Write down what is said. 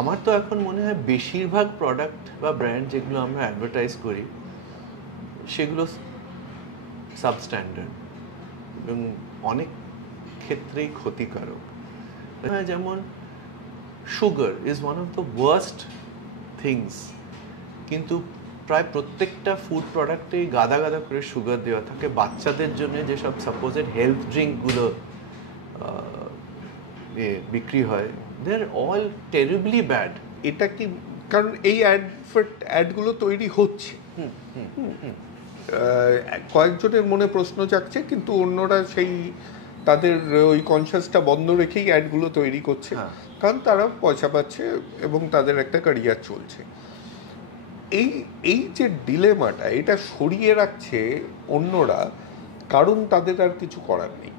আমার তো এখন মনে হয় বেশিরভাগ প্রোডাক্ট বা ব্র্যান্ড যেগুলো আমরা অ্যাডভার্টাইজ করি সেগুলো সাবস্ট্যান্ডার্ড এবং অনেক ক্ষেত্রেই ক্ষতিকারক। যেমন sugar is one of the worst things, কিন্তু প্রায় প্রত্যেকটা ফুড প্রোডাক্টেই গাদা গাদা করে সুগার দেওয়া থাকে। বাচ্চাদের জন্য যেসব সাপোজেড হেলথ ড্রিঙ্কগুলো বিক্রি হয়, দে আর অল টেরিবলি ব্যাড। এটা কি কারণ এই অ্যাডগুলো তৈরি হচ্ছে, কয়েকজনের মনে প্রশ্ন জাগছে, কিন্তু অন্যরা সেই তাদের ওই কনসিয়াসটা বন্ধ রেখেই অ্যাডগুলো তৈরি করছে, কারণ তারা পয়সা পাচ্ছে এবং তাদের একটা ক্যারিয়ার চলছে। এই যে ডিলেমাটা, এটা সরিয়ে রাখছে অন্যরা, কারণ তাদের আর কিছু করার নেই।